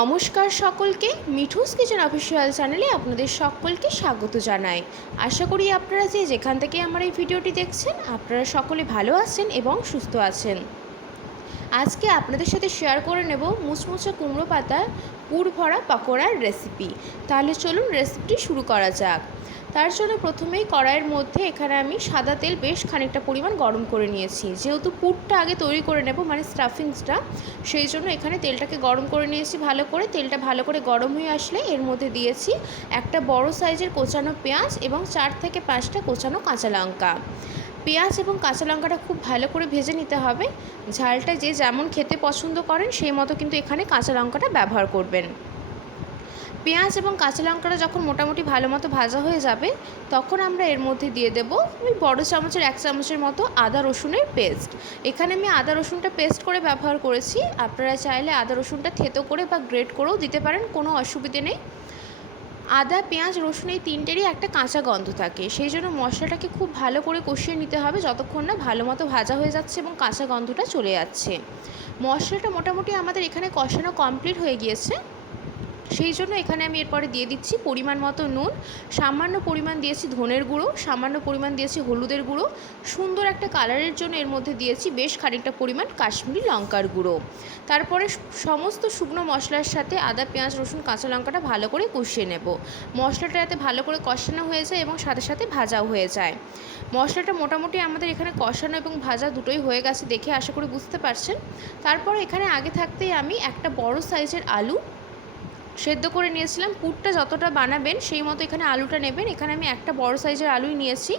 নমস্কার সকলকে, Mithu's kitchen official চ্যানেলে আপনাদের সকলকে স্বাগত জানাই। আশা করি আপনারা যেখান থেকে আমার এই ভিডিওটি দেখছেন আপনারা সকলে ভালো আছেন এবং সুস্থ আছেন। আজকে আপনাদের সাথে শেয়ার করে নেব মুচমুচে কুমড়ো পাতার পুর ভরা পকোড়ার রেসিপি। তাহলে চলুন রেসিপিটি শুরু করা যাক। তার জন্য প্রথমেই কড়াইয়ের মধ্যে এখানে আমি সাদা তেল বেশ খানিকটা পরিমাণ গরম করে নিয়েছি। যেহেতু পুরটা আগে তৈরি করে নেব, মানে স্টাফিংসটা, সেই জন্য এখানে তেলটাকে গরম করে নিয়েছি ভালো করে। তেলটা ভালো করে গরম হয়ে আসলে এর মধ্যে দিয়েছি একটা বড় সাইজের কোচানো পেঁয়াজ এবং 4 থেকে 5টা কোচানো কাঁচা লঙ্কা। পেঁয়াজ এবং কাঁচা লঙ্কাটা খুব ভালো করে ভেজে নিতে হবে। ঝালটা যে যেমন খেতে পছন্দ করেন সেই মতো কিন্তু এখানে কাঁচা লঙ্কাটা ব্যবহার করবেন। পেঁয়াজ এবং কাঁচা লঙ্কাটা যখন মোটামুটি ভালো মতো ভাজা হয়ে যাবে তখন আমরা এর মধ্যে দিয়ে দেব ওই বড় চামচের 1 চামচের মতো আদা রসুনের পেস্ট। এখানে আমি আদা রসুনটা পেস্ট করে ব্যবহার করেছি। আপনারা চাইলে আদা রসুনটা থেতো করে বা গ্রেট করেও দিতে পারেন, কোনো অসুবিধে নেই। আদা, পেঁয়াজ, রসুন এই তিনটেরই একটা কাঁচা গন্ধ থাকে, সেই জন্য মশলাটাকে খুব ভালো করে কষিয়ে নিতে হবে যতক্ষণ না ভালো মতো ভাজা হয়ে যাচ্ছে এবং কাঁচা গন্ধটা চলে যাচ্ছে। মশলাটা মোটামুটি আমাদের এখানে কষানো কমপ্লিট হয়ে গিয়েছে, সেই জন্য এখানে আমি এরপরে দিয়ে দিচ্ছি পরিমাণ মতো নুন, সামান্য পরিমাণ দিয়েছি ধনের গুঁড়ো, সামান্য পরিমাণ দিয়েছি হলুদের গুঁড়ো, সুন্দর একটা কালারের জন্য এর মধ্যে দিয়েছি বেশ খানিকটা পরিমাণ কাশ্মীরি লঙ্কার গুঁড়ো। তারপরে সমস্ত শুকনো মশলার সাথে আদা, পেঁয়াজ, রসুন, কাঁচা লঙ্কাটা ভালো করে কষিয়ে নেব। মশলাটা যাতে ভালো করে কষানো হয়ে যায় এবং সাথে সাথে ভাজাও হয়ে যায়। মশলাটা মোটামুটি আমাদের এখানে কষানো এবং ভাজা দুটোই হয়ে গেছে দেখে আশা করি বুঝতে পারছেন। তারপর এখানে আগে থাকতেই আমি একটা বড় সাইজের আলু সেদ্ধ করে নিয়েছিলাম। পুরটা যতটা বানাবেন সেই মতো এখানে আলুটা নেবেন। এখানে আমি একটা বড় সাইজের আলুই নিয়েছি।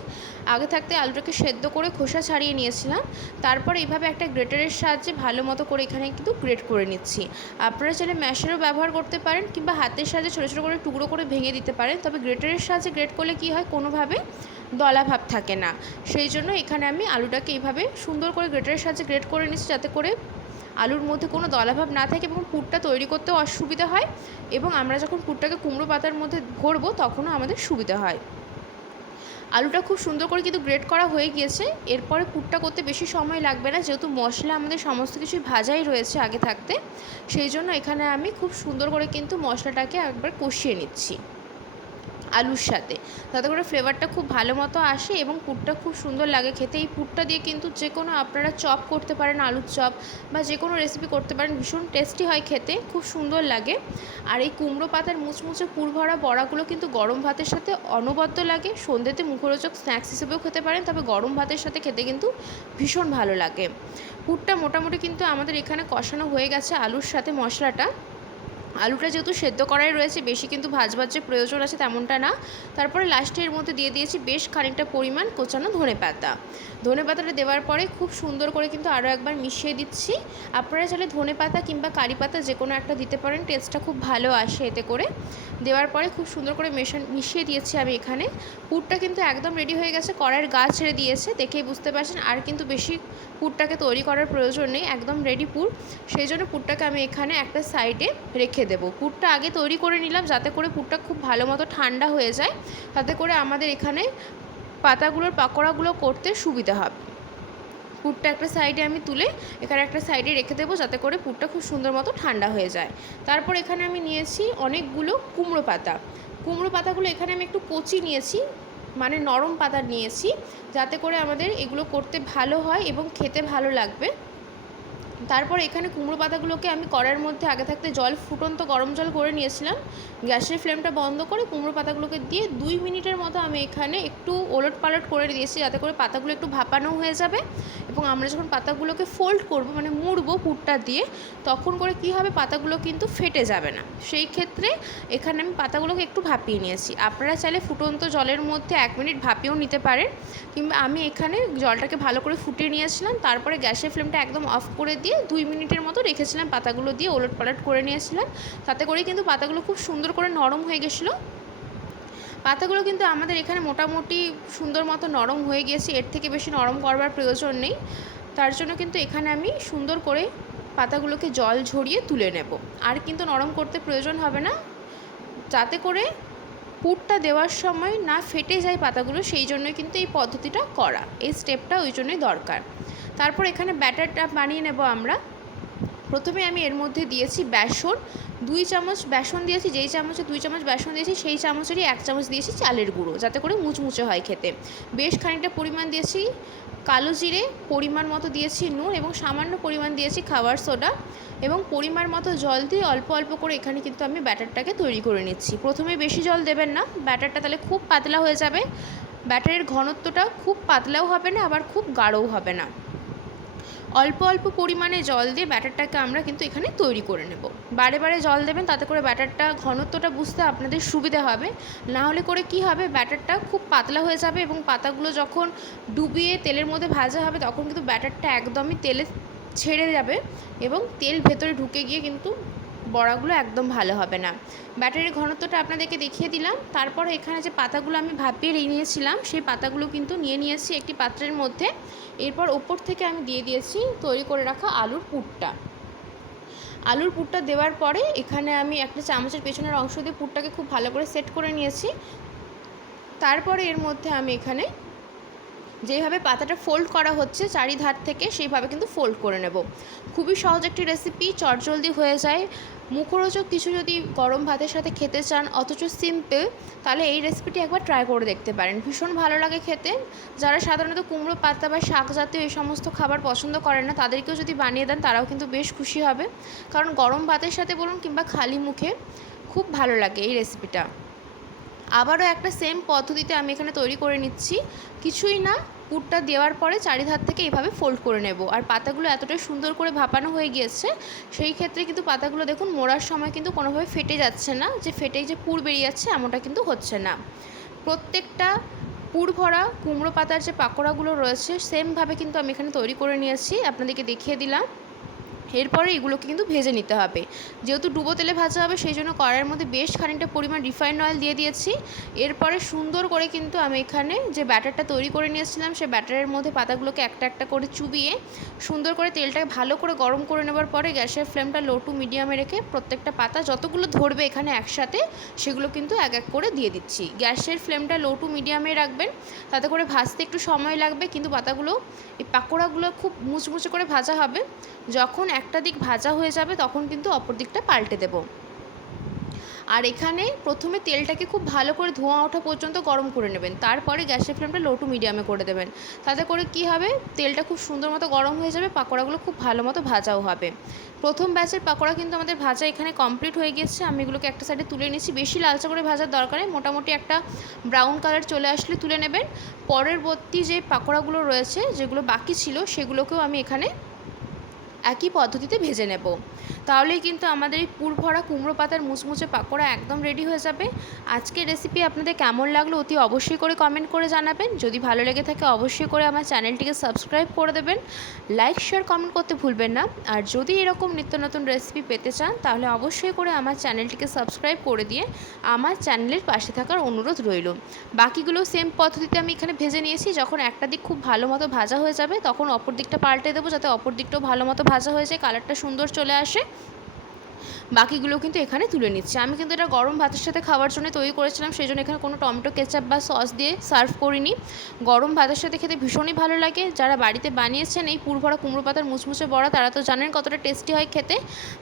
আগে থাকতে আলুটাকে সেদ্ধ করে খোসা ছাড়িয়ে নিয়েছিলাম। তারপর এইভাবে একটা গ্রেটারের সাহায্যে ভালো মতো করে এখানে কিন্তু গ্রেট করে নিচ্ছি। আপনারা চাইলে ম্যাশেরও ব্যবহার করতে পারেন কিংবা হাতের সাহায্যে ছোটো ছোটো করে টুকরো করে ভেঙে দিতে পারেন, তবে গ্রেটারের সাহায্যে গ্রেট করলে কী হয়, কোনোভাবে দলা ভাব থাকে না। সেই জন্য এখানে আমি আলুটাকে এইভাবে সুন্দর করে গ্রেটারের সাহায্যে গ্রেট করে নিচ্ছি যাতে করে আলুর মধ্যে কোনো দলাভাব না থাকে এবং পুরটা তৈরি করতেও অসুবিধা হয় এবং আমরা যখন পুরটাকে কুমড়ো পাতার মধ্যে ভরবো তখনও আমাদের সুবিধা হয়। আলুটা খুব সুন্দর করে কিন্তু গ্রেট করা হয়ে গিয়েছে। এরপরে পুরটা করতে বেশি সময় লাগবে না, যেহেতু মশলা আমাদের সমস্ত কিছুই ভাজাই রয়েছে আগে থাকতে। সেই জন্য এখানে আমি খুব সুন্দর করে কিন্তু মশলাটাকে একবার কষিয়ে নিচ্ছি আলুর সাথে, তাতে করে ফ্লেভারটা খুব ভালো মতো আসে এবং পুরটা খুব সুন্দর লাগে খেতে। এই পুরটা দিয়ে কিন্তু যে কোনো আপনারা চপ করতে পারেন, আলুর চপ বা যে কোনো রেসিপি করতে পারেন, ভীষণ টেস্টি হয় খেতে, খুব সুন্দর লাগে। আর এই কুমড়ো পাতার মুচমুচে পুর ভরা বড়াগুলো কিন্তু গরম ভাতের সাথে অনবদ্য লাগে। সন্ধ্যেতে মুখরোচক স্ন্যাক্স হিসেবেও খেতে পারেন, তবে গরম ভাতের সাথে খেতে কিন্তু ভীষণ ভালো লাগে। পুরটা মোটামুটি কিন্তু আমাদের এখানে কষানো হয়ে গেছে আলুর সাথে মশলাটা। আলুটা যেহেতু সেদ্ধ করাই রয়েছে, বেশি কিন্তু ভাজবার যে প্রয়োজন আছে তেমনটা না। তারপরে লাস্টে এর মধ্যে দিয়ে দিয়েছি বেশ খানিকটা পরিমাণ কোচানো ধনেপাতা। ধনেপাতাটা দেওয়ার পরে খুব সুন্দর করে কিন্তু আরও একবার মিশিয়ে দিচ্ছি। আপনারা চাইলে ধনেপাতা কিংবা কারি পাতা যে কোনো একটা দিতে পারেন, টেস্টটা খুব ভালো আসে এতে করে। দেওয়ার পরে খুব সুন্দর করে মিশিয়ে দিয়েছি আমি এখানে। পুরটা কিন্তু একদম রেডি হয়ে গেছে, কড়াইয়ের গা ছেড়ে দিয়েছে, দেখেই বুঝতে পারছেন। আর কিন্তু বেশি পুরটাকে তৈরি করার প্রয়োজন নেই, একদম রেডি পুর। সেই জন্য পুরটাকে আমি এখানে একটা সাইডে রেখে দেবো। পুরটা আগে তৈরি করে নিলাম যাতে করে পুরটা খুব ভালো মতো ঠান্ডা হয়ে যায়, তাতে করে আমাদের এখানে পাতাগুলোর পাকোড়াগুলো করতে সুবিধা হবে। পুরটা একটা সাইডে আমি তুলে এখানে একটা সাইডে রেখে দেবো যাতে করে পুরটা খুব সুন্দর মতো ঠান্ডা হয়ে যায়। তারপর এখানে আমি নিয়েছি অনেকগুলো কুমড়ো পাতা। কুমড়ো পাতাগুলো এখানে আমি একটু কচি নিয়েছি, মানে নরম পাতা নিয়েছি, যাতে করে আমাদের এগুলো করতে ভালো হয় এবং খেতে ভালো লাগবে। তারপর এখানে কুমড়ো পাতাগুলোকে আমি কড়াইয়ের মধ্যে আগে থাকতে ফুটন্ত গরম জল করে নিয়েছিলাম। গ্যাসের ফ্লেমটা বন্ধ করে কুমড়ো পাতাগুলোকে দিয়ে 2 মিনিটের মতো আমি এখানে একটু ওলট পালট করে দিয়েছি যাতে করে পাতাগুলো একটু ভাপানো হয়ে যাবে এবং আমরা যখন পাতাগুলোকে ফোল্ড করব, মানে মুড়বো পুরটা দিয়ে, তখন করে কি হবে, পাতাগুলো কিন্তু ফেটে যাবে না। সেই ক্ষেত্রে এখানে আমি পাতাগুলোকে একটু ভাপিয়ে নিয়েছি। আপনারা চাইলে ফুটন্ত জলের মধ্যে 1 মিনিট ভাপিয়েও নিতে পারেন, কিংবা আমি এখানে জলটাকে ভালো করে ফুটিয়ে নিয়েছিলাম। তারপরে গ্যাসের ফ্লেমটা একদম অফ করে দিয়ে 2 মিনিটের মতো রেখেছিলাম, পাতাগুলো দিয়ে ওলট পালট করে নিয়েছিলাম। তাতে করে কিন্তু পাতাগুলো খুব সুন্দর করে নরম হয়ে গেছিলো। পাতাগুলো কিন্তু আমাদের এখানে মোটামুটি সুন্দর মতো নরম হয়ে গিয়েছে, এর থেকে বেশি নরম করবার প্রয়োজন নেই। তার জন্য কিন্তু এখানে আমি সুন্দর করে পাতাগুলোকে জল ঝরিয়ে তুলে নেব। আর কিন্তু নরম করতে প্রয়োজন হবে না, যাতে করে পুরটা দেওয়ার সময় না ফেটে যায় পাতাগুলো, সেই জন্যই কিন্তু এই পদ্ধতিটা করা, এই স্টেপটা ওই জন্যই দরকার। তারপর এখানে ব্যাটারটা বানিয়ে নেব আমরা। প্রথমে আমি এর মধ্যে দিয়েছি বেসন। 2 চামচ বেসন দিয়েছি, যেই চামচে 2 চামচ বেসন দিয়েছি সেই চামচেরই 1 চামচ দিয়েছি চালের গুঁড়ো, যাতে করে মুচমুচে হয় খেতে। বেশ খানিকটা পরিমাণ দিয়েছি কালো জিরে, পরিমাণ মতো দিয়েছি নুন এবং সামান্য পরিমাণ দিয়েছি খাবার সোডা এবং পরিমাণ মতো জল দিয়ে অল্প অল্প করে এখানে কিন্তু আমি ব্যাটারটাকে তৈরি করে নিচ্ছি। প্রথমে বেশি জল দেবেন না, ব্যাটারটা তাহলে খুব পাতলা হয়ে যাবে। ব্যাটারের ঘনত্বটা খুব পাতলাও হবে না, আবার খুব গাঢ়ও হবে না। অল্প অল্প পরিমাণে জল দিয়ে ব্যাটারটাকে আমরা কিন্তু এখানে তৈরি করে নেব। বারে বারে জল দেবেন, তাতে করে ব্যাটারটা ঘনত্বটা বুঝতে আপনাদের সুবিধা হবে। না হলে করে কি হবে, ব্যাটারটা খুব পাতলা হয়ে যাবে এবং পাতাগুলো যখন ডুবিয়ে তেলের মধ্যে ভাজা হবে তখন কিন্তু ব্যাটারটা একদমই তেলে ছেড়ে যাবে এবং তেল ভেতরে ঢুকে গিয়ে কিন্তু বড়াগুলো একদম ভালো হবে না। ব্যাটারের ঘনত্বটা আপনাদেরকে দেখিয়ে দিলাম। তারপর এখানে যে পাতাগুলো আমি ভাপিয়ে নিয়েছিলাম সেই পাতাগুলো কিন্তু নিয়ে নিয়েছি একটি পাত্রের মধ্যে। এরপর ওপর থেকে আমি দিয়ে দিয়েছি তৈরি করে রাখা আলুর পুরটা। আলুর পুরটা দেওয়ার পরে এখানে আমি একটা চামচের পেছনের অংশ দিয়ে পুরটাকে খুব ভালো করে সেট করে নিয়েছি। তারপরে এর মধ্যে আমি এখানে যেভাবে পাতাটা ফোল্ড করা হচ্ছে চারিধার থেকে সেইভাবে কিন্তু ফোল্ড করে নেব। খুবই সহজ একটি রেসিপি, চটজলদি হয়ে যায়। মুখরোচক কিছু যদি গরম ভাতের সাথে খেতে চান অথচ সিম্পল, তাহলে এই রেসিপিটি একবার ট্রাই করে দেখতে পারেন। ভীষণ ভালো লাগে খেতে। যারা সাধারণত কুমড়ো পাতা বা শাক জাতীয় এই সমস্ত খাবার পছন্দ করেন না তাদেরকেও যদি বানিয়ে দেন তারাও কিন্তু বেশ খুশি হবে, কারণ গরম ভাতের সাথে বলুন কিংবা খালি মুখে খুব ভালো লাগে এই রেসিপিটা। আবারও একটা সেম পদ্ধতিতে আমি এখানে তৈরি করে নিচ্ছি। কিছুই না, পুরটা দেওয়ার পরে চারিধার থেকে এভাবে ফোল্ড করে নেব। আর পাতাগুলো এতটাই সুন্দর করে ভাপানো হয়ে গিয়েছে, সেই ক্ষেত্রে কিন্তু পাতাগুলো দেখুন মোড়ার সময় কিন্তু কোনোভাবে ফেটে যাচ্ছে না, যে ফেটেই যে পুর বেরিয়ে যাচ্ছে এমনটা কিন্তু হচ্ছে না। প্রত্যেকটা পুর ভরা কুমড়ো পাতার যে পাকোড়াগুলো রয়েছে সেমভাবে কিন্তু আমি এখানে তৈরি করে নিয়েছি, আপনাদেরকে দেখিয়ে দিলাম। এরপরে এগুলোকে কিন্তু ভেজে নিতে হবে। যেহেতু ডুবো তেলে ভাজা হবে সেই জন্য কড়াইয়ের মধ্যে বেশ খানিকটা পরিমাণ রিফাইন্ড অয়েল দিয়ে দিয়েছি। এরপরে সুন্দর করে কিন্তু আমি এখানে যে ব্যাটারটা তৈরি করে নিয়েছিলাম সেই ব্যাটারের মধ্যে পাতাগুলোকে একটা একটা করে চুবিয়ে সুন্দর করে তেলটাকে ভালো করে গরম করে নেবার পরে গ্যাসের ফ্লেমটা লো টু মিডিয়ামে রেখে প্রত্যেকটা পাতা যতগুলো ধরবে এখানে একসাথে সেগুলো কিন্তু এক এক করে দিয়ে দিচ্ছি। গ্যাসের ফ্লেমটা লো টু মিডিয়ামে রাখবেন, তাতে করে ভাজতে একটু সময় লাগবে, কিন্তু পাতাগুলো এই পাকোড়াগুলো খুব মুচমুচে করে ভাজা হবে। যখন একটা দিক ভাজা হয়ে যাবে তখন কিন্তু অপর দিকটা পাল্টে দেব। আর এখানে প্রথমে তেলটাকে খুব ভালো করে ধোঁয়া ওঠা পর্যন্ত গরম করে নেবেন, তারপরে গ্যাসের ফ্লেমটা লো টু মিডিয়ামে করে দেবেন। তাতে করে কি হবে, তেলটা খুব সুন্দর মতো গরম হয়ে যাবে, পাকোড়াগুলো খুব ভালো মতো ভাজাও হবে। প্রথম ব্যাচের পাকোড়া কিন্তু আমাদের ভাজা এখানে কমপ্লিট হয়ে গিয়েছে। আমি এগুলোকে একটা সাইডে তুলে নিচ্ছি। বেশি লালচা করে ভাজার দরকার নেই, মোটামুটি একটা ব্রাউন কালার চলে আসলে তুলে নেবেন। পরবর্তী যে পাকোড়াগুলো রয়েছে যেগুলো বাকি ছিল সেগুলোকেও আমি এখানে একই পদ্ধতিতে ভেজে নেব। তাহলেই কিন্তু আমাদের এই পুর ভরা কুমড়ো পাতার মুচমুচে পাকোড়া একদম রেডি হয়ে যাবে। আজকের রেসিপি আপনাদের কেমন লাগলো অতি অবশ্যই করে কমেন্ট করে জানাবেন। যদি ভালো লেগে থাকে অবশ্যই করে আমার চ্যানেলটিকে সাবস্ক্রাইব করে দেবেন। লাইক শেয়ার কমেন্ট করতে ভুলবেন না। আর যদি এরকম নিত্য নতুন রেসিপি পেতে চান তাহলে অবশ্যই করে আমার চ্যানেলটিকে সাবস্ক্রাইব করে দিয়ে আমার চ্যানেলের পাশে থাকার অনুরোধ রইল। বাকিগুলো সেম পদ্ধতিতে আমি এখানে ভেজে নিয়েছি। যখন একটা দিক খুব ভালো মতো ভাজা হয়ে যাবে তখন অপর দিকটা পাল্টে দেবো, যাতে অপর দিকটাও ভালো মতো ভাজা হয়ে যায়, কালারটা সুন্দর চলে আসে। বাকিগুলো কিন্তু এখানে তুলে নিচ্ছি। আমি কিন্তু এটা গরম ভাতের সাথে খাওয়ার জন্য তৈরি করেছিলাম, সেই জন্য এখানে কোনো টমেটো কেচাপ বা সস দিয়ে সার্ভ করিনি। গরম ভাতের সাথে খেতে ভীষণই ভালো লাগে। যারা বাড়িতে বানিয়েছেন এই পুর ভরা কুমড়ো পাতার মুচমুচে বড়া তারা তো জানেন কতটা টেস্টি হয় খেতে।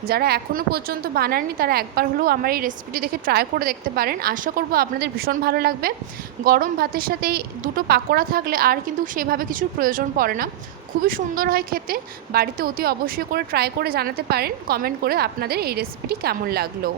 যারা এখনও পর্যন্ত বানাননি তারা একবার হলেও আমার এই রেসিপিটি দেখে ট্রাই করে দেখতে পারেন। আশা করব আপনাদের ভীষণ ভালো লাগবে। গরম ভাতের সাথে এই দুটো পাকোড়া থাকলে আর কিন্তু সেভাবে কিছুর প্রয়োজন পড়ে না। খুবই সুন্দর হয় খেতে। বাড়িতে অতি অবশ্যই করে ট্রাই করে জানাতে পারেন কমেন্ট করে আপনাদের এই রেসিপিটি কেমন লাগলো।